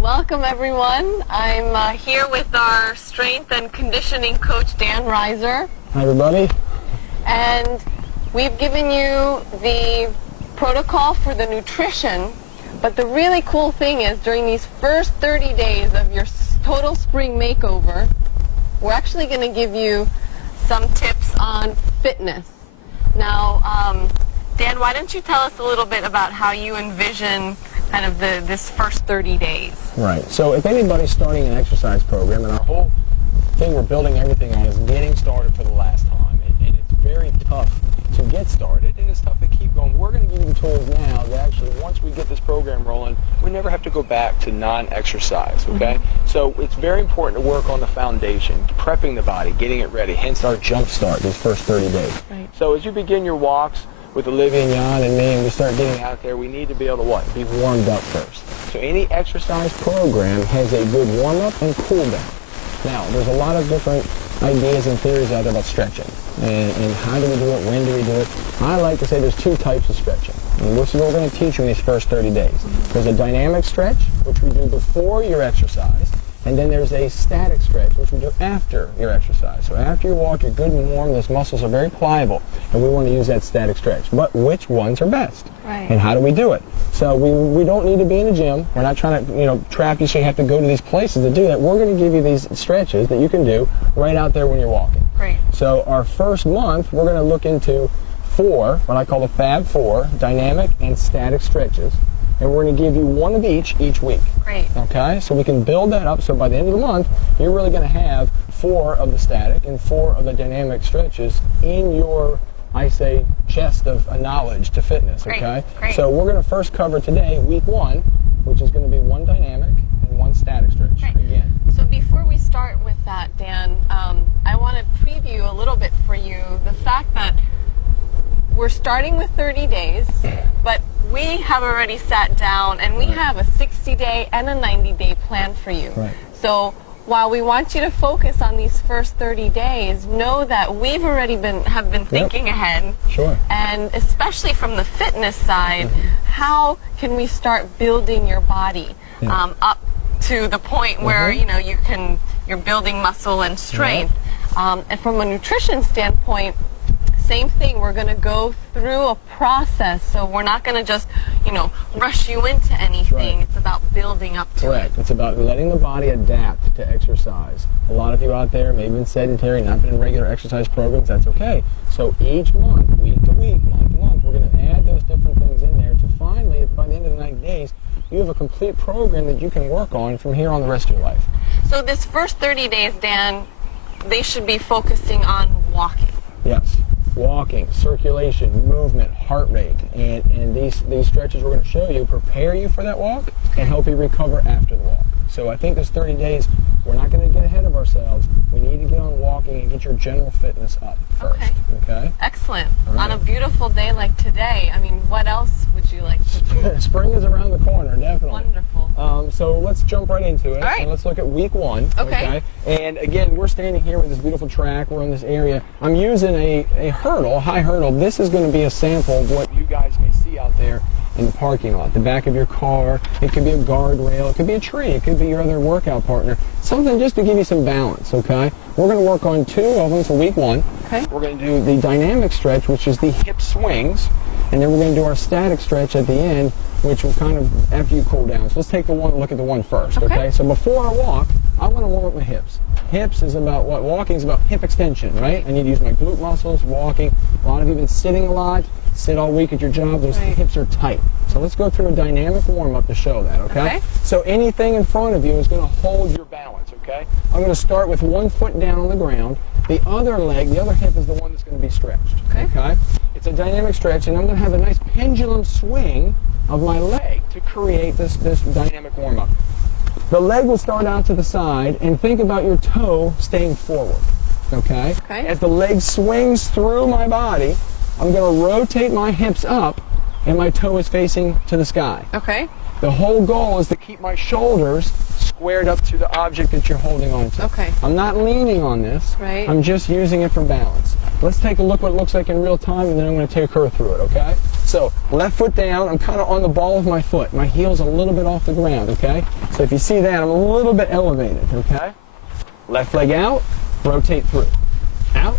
Welcome everyone. I'm here with our strength and conditioning coach Dan Reiser. Hi everybody. And we've given you the protocol for the nutrition, but the really cool thing is during these first 30 days of your total spring makeover, we're actually going to give you some tips on fitness. Now, Dan, why don't you tell us a little bit about how you envision kind of this first 30 days? Right. So if anybody's starting an exercise program, and our whole thing we're building everything on is getting started for the last time, and it's very tough to get started, and it's tough to keep going. We're going to give you the tools now that actually, once we get this program rolling, we never have to go back to non-exercise, okay? So it's very important to work on the foundation, prepping the body, getting it ready, hence our jump start these first 30 days. Right. So as you begin your walks with Olivia and Jan and me, and we start getting out there, we need to be able to what? Be warmed up first. So any exercise program has a good warm-up and cool-down. Now, there's a lot of different ideas and theories out there about stretching. And how do we do it? When do we do it? I like to say there's two types of stretching. And this is what we're going to teach you in these first 30 days. There's a dynamic stretch, which we do before your exercise. And then there's a static stretch, which we do after your exercise. So after you walk, you're good and warm, those muscles are very pliable, and we want to use that static stretch. But which ones are best? Right. And how do we do it? So we don't need to be in a gym. We're not trying to trap you so you have to go to these places to do that. We're going to give you these stretches that you can do right out there when you're walking. Great. So our first month, we're going to look into 4, what I call the Fab 4, dynamic and static stretches. And we're going to give you one of each week. Great. Okay? So we can build that up so by the end of the month, you're really going to have 4 of the static and 4 of the dynamic stretches in your, I say, chest of knowledge to fitness. Great. Okay? Great. So we're going to first cover today, week 1, which is going to be 1 dynamic and 1 static stretch. Right. Again. So before we start with that, Dan, I want to preview a little bit for you the fact that we're starting with 30 days, but we have already sat down and we have a 60-day and a 90-day plan for you. Right. So while we want you to focus on these first 30 days, know that we've already been thinking ahead. Sure. And especially from the fitness side, how can we start building your body up to the point where you're building muscle and strength. And from a nutrition standpoint, same thing, we're going to go through a process, so we're not going to just, rush you into anything. Right. It's about building up to Correct. it. It's about letting the body adapt to exercise. A lot of you out there may have been sedentary, not been in regular exercise programs. That's okay. So each month, week to week, month to month, we're going to add those different things in there to finally, by the end of the 90 days, you have a complete program that you can work on from here on the rest of your life. So this first 30 days, Dan, they should be focusing on walking. Yes. Walking, circulation, movement, heart rate, and these stretches we're going to show you prepare you for that walk and help you recover after the walk. So I think this 30 days, we're not going to get ahead of ourselves. We need to get on walking and get your general fitness up first. Okay? Excellent. All right. On a beautiful day like today, what else would you like to do? Spring is around the corner, definitely. Wonderful. So let's jump right into it. All right. And let's look at week 1. Okay. And again, we're standing here with this beautiful track. We're in this area. I'm using a hurdle, a high hurdle. This is going to be a sample of what you guys may see out there in the parking lot, the back of your car. It could be a guardrail. It could be a tree. It could be your other workout partner. Something just to give you some balance, okay? We're going to work on 2 of them for week 1. Okay. We're going to do the dynamic stretch, which is the hip swings, and then we're going to do our static stretch at the end, which will kind of, after you cool down. So let's take look at the one first, okay? So before I walk, I want to warm up my hips. Hips is about what? Walking is about hip extension, right? I need to use my glute muscles, walking. A lot of you have been sitting a lot, sit all week at your job, those hips are tight. So let's go through a dynamic warm-up to show that, okay? So anything in front of you is going to hold your balance, okay? I'm going to start with 1 foot down on the ground. The other leg, the other hip is the one that's going to be stretched, okay? It's a dynamic stretch, and I'm going to have a nice pendulum swing of my leg to create this dynamic warm-up. The leg will start out to the side, and think about your toe staying forward, okay? As the leg swings through my body, I'm going to rotate my hips up, and my toe is facing to the sky. Okay. The whole goal is to keep my shoulders squared up to the object that you're holding on to. Okay. I'm not leaning on this. Right. I'm just using it for balance. Let's take a look what it looks like in real time, and then I'm going to take her through it, okay? So left foot down, I'm kind of on the ball of my foot. My heel's a little bit off the ground, okay? So if you see that, I'm a little bit elevated, okay? Left leg out, rotate through. Out,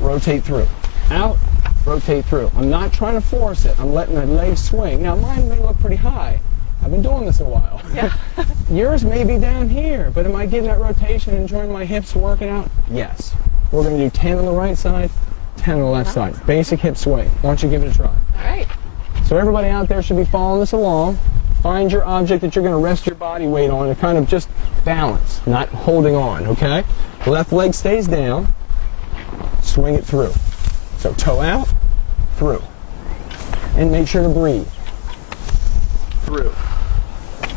rotate through. Out, rotate through. I'm not trying to force it. I'm letting my legs swing. Now mine may look pretty high. I've been doing this a while. Yeah. Yours may be down here, but am I getting that rotation and enjoying my hips working out? Yes. We're going to do 10 on the right side, 10 on the left side. Basic hip swing. Why don't you give it a try? All right. So everybody out there should be following this along. Find your object that you're going to rest your body weight on and kind of just balance, not holding on, okay? Left leg stays down. Swing it through. So toe out, through. And make sure to breathe. Through.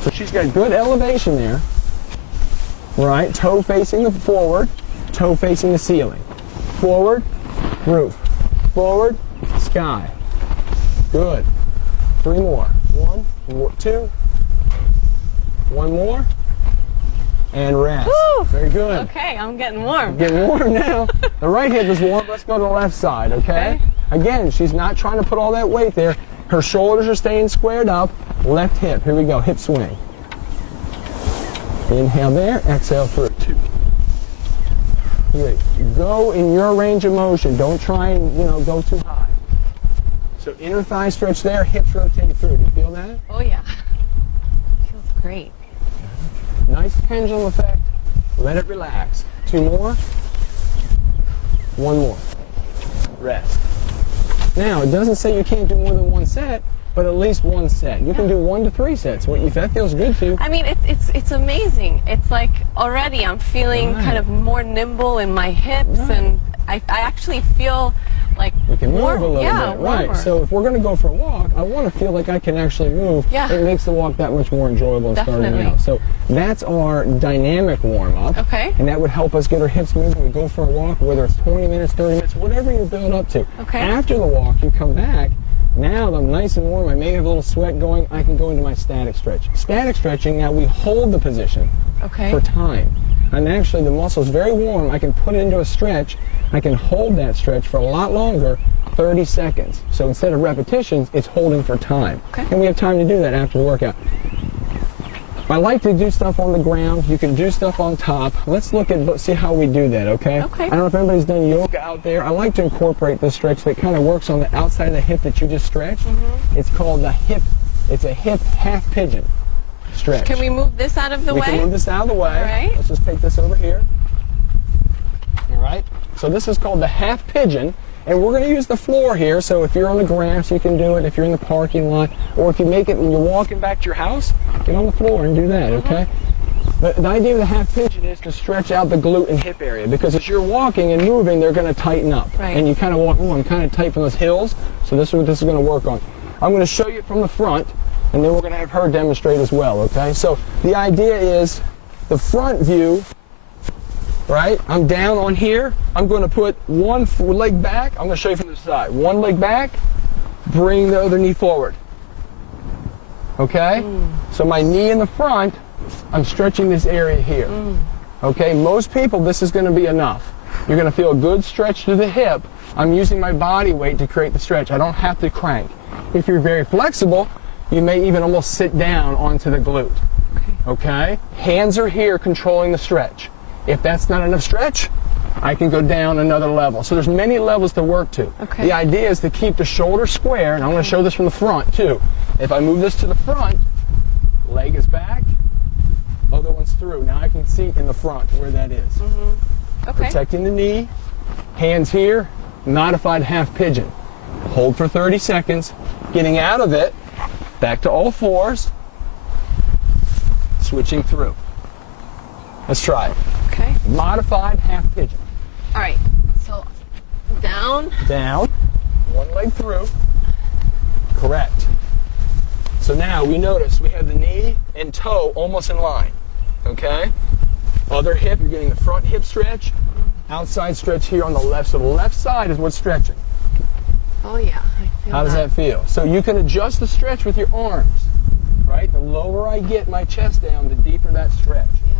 So she's got good elevation there. Right, toe facing the forward, toe facing the ceiling. Forward, roof. Forward, sky. Good. 3 more. 1, 2. 1 more. And rest. Woo! Very good. Okay, I'm getting warm. Getting warm now. The right hip is warm. Let's go to the left side, okay? Again, she's not trying to put all that weight there. Her shoulders are staying squared up. Left hip. Here we go. Hip swing. Inhale there. Exhale through. 2. Good. Go in your range of motion. Don't try and, go too high. So inner thigh stretch there. Hips rotate through. Do you feel that? Oh, yeah. Feels great. Nice pendulum effect. Let it relax. 2 more. 1 more. Rest. Now, it doesn't say you can't do more than 1 set, but at least 1 set. You can do 1 to 3 sets. If that feels good to you. I mean, it's amazing. It's like already I'm feeling kind of more nimble in my hips, and I actually feel like you can move warm, a little yeah, bit. Right. Warmer. So if we're going to go for a walk, I want to feel like I can actually move. Yeah. It makes the walk that much more enjoyable and starting out. So that's our dynamic warm-up. Okay. And that would help us get our hips moving. We go for a walk, whether it's 20 minutes, 30 minutes, whatever you build up to. Okay. After the walk, you come back. Now that I'm nice and warm, I may have a little sweat going, I can go into my static stretch. Static stretching, now we hold the position for time. And actually the muscle's very warm. I can put it into a stretch. I can hold that stretch for a lot longer, 30 seconds. So instead of repetitions, it's holding for time. Okay. And we have time to do that after the workout. I like to do stuff on the ground. You can do stuff on top. Let's see how we do that, okay? Okay. I don't know if anybody's done yoga out there. I like to incorporate this stretch that kind of works on the outside of the hip that you just stretched. It's called the hip, it's a hip half pigeon stretch. Can we move this out of the way? We can move this out of the way. All right. Let's just take this over here. All right. So this is called the half pigeon. And we're going to use the floor here, so if you're on the grass, you can do it. If you're in the parking lot, or if you make it when you're walking back to your house, get on the floor and do that, okay? But the idea of the half pigeon is to stretch out the glute and hip area, because as you're walking and moving, they're going to tighten up. Right. And you kind of walk, I'm kind of tight from those hills, so this is what this is going to work on. I'm going to show you from the front, and then we're going to have her demonstrate as well, okay? So the idea is the front view. Right? I'm down on here. I'm going to put one leg back. I'm going to show you from the side. One leg back, bring the other knee forward. Okay? So my knee in the front, I'm stretching this area here. Okay? Most people, this is going to be enough. You're going to feel a good stretch to the hip. I'm using my body weight to create the stretch. I don't have to crank. If you're very flexible, you may even almost sit down onto the glute. Okay? Hands are here controlling the stretch. If that's not enough stretch, I can go down another level. So there's many levels to work to. Okay. The idea is to keep the shoulder square, and I'm going to show this from the front too. If I move this to the front, leg is back, other one's through. Now I can see in the front where that is. Okay. Protecting the knee, hands here, modified half pigeon. Hold for 30 seconds, getting out of it, back to all fours, switching through. Let's try it. Okay. Modified half pigeon. All right. So down. Down. One leg through. Correct. So now we notice we have the knee and toe almost in line. Okay? Other hip, you're getting the front hip stretch. Outside stretch here on the left. So the left side is what's stretching. Oh yeah. I feel How does that feel? So you can adjust the stretch with your arms. Right? The lower I get my chest down, the deeper that stretch. Yeah.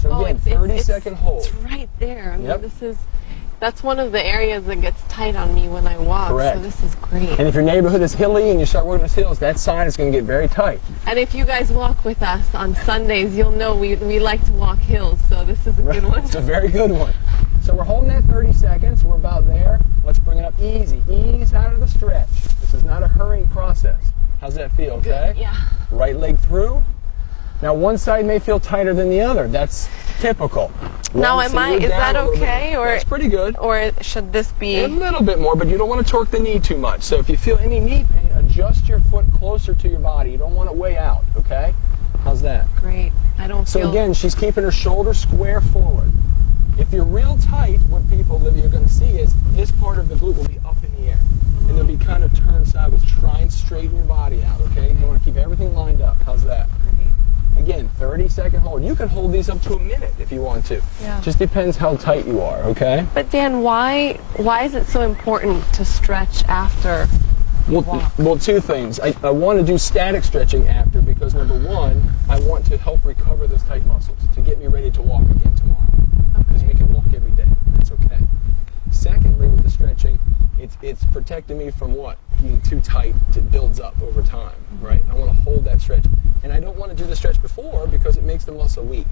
So again, 30-second hold. It's right there. I mean, this is, That's one of the areas that gets tight on me when I walk. Correct. So this is great. And if your neighborhood is hilly and you start working those hills, that side is going to get very tight. And if you guys walk with us on Sundays, you'll know we like to walk hills, so this is a good one. It's a very good one. So we're holding that 30 seconds. We're about there. Let's bring it up easy. Ease out of the stretch. This is not a hurrying process. How's that feel, okay? Good. Yeah. Right leg through. Now one side may feel tighter than the other. That's typical. Now is that okay? Or that's pretty good. Or should this be? A little bit more, but you don't want to torque the knee too much. So if you feel any knee pain, adjust your foot closer to your body. You don't want it way out, okay? How's that? Great. I don't feel... So again, she's keeping her shoulders square forward. If you're real tight, what people, Olivia, are going to see is this part of the glute will be up in the air. And they'll be kind of turned sideways. Try and straighten your body out, okay? You want to keep everything lined up. How's that? Great. Again, 30-second hold. You can hold these up to a minute if you want to. Yeah. Just depends how tight you are, okay? But Dan, why is it so important to stretch after walk? Well, two things. I want to do static stretching after because, number one, I want to help recover those tight muscles to get me ready to walk again tomorrow. Because we can walk every day. That's okay. Secondly, with the stretching, it's protecting me from what? Being too tight. It builds up over time, right? I want to hold that stretch. And I don't want to do the stretch before because it makes the muscle weak.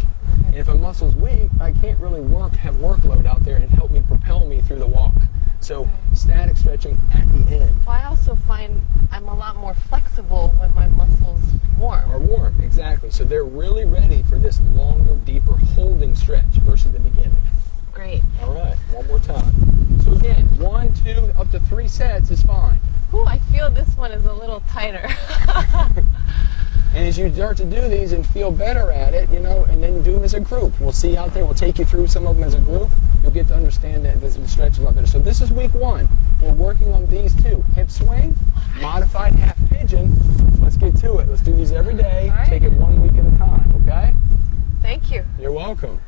And if a muscle's weak, I can't really have workload out there and help me propel me through the walk. So static stretching at the end. Well, I also find I'm a lot more flexible when my muscles Are warm, exactly. So they're really ready for this longer, deeper holding stretch versus the beginning. Great. All right, one more time. So again, 1, 2, up to 3 sets is fine. Ooh, I feel this one is a little tighter. And as you start to do these and feel better at it, you know, and then do them as a group. We'll see out there. We'll take you through some of them as a group. You'll get to understand that the stretch is a lot better. So this is week 1. We're working on these two. Hip swing, modified half pigeon. Let's get to it. Let's do these every day. All right. Take it 1 week at a time, okay? Thank you. You're welcome.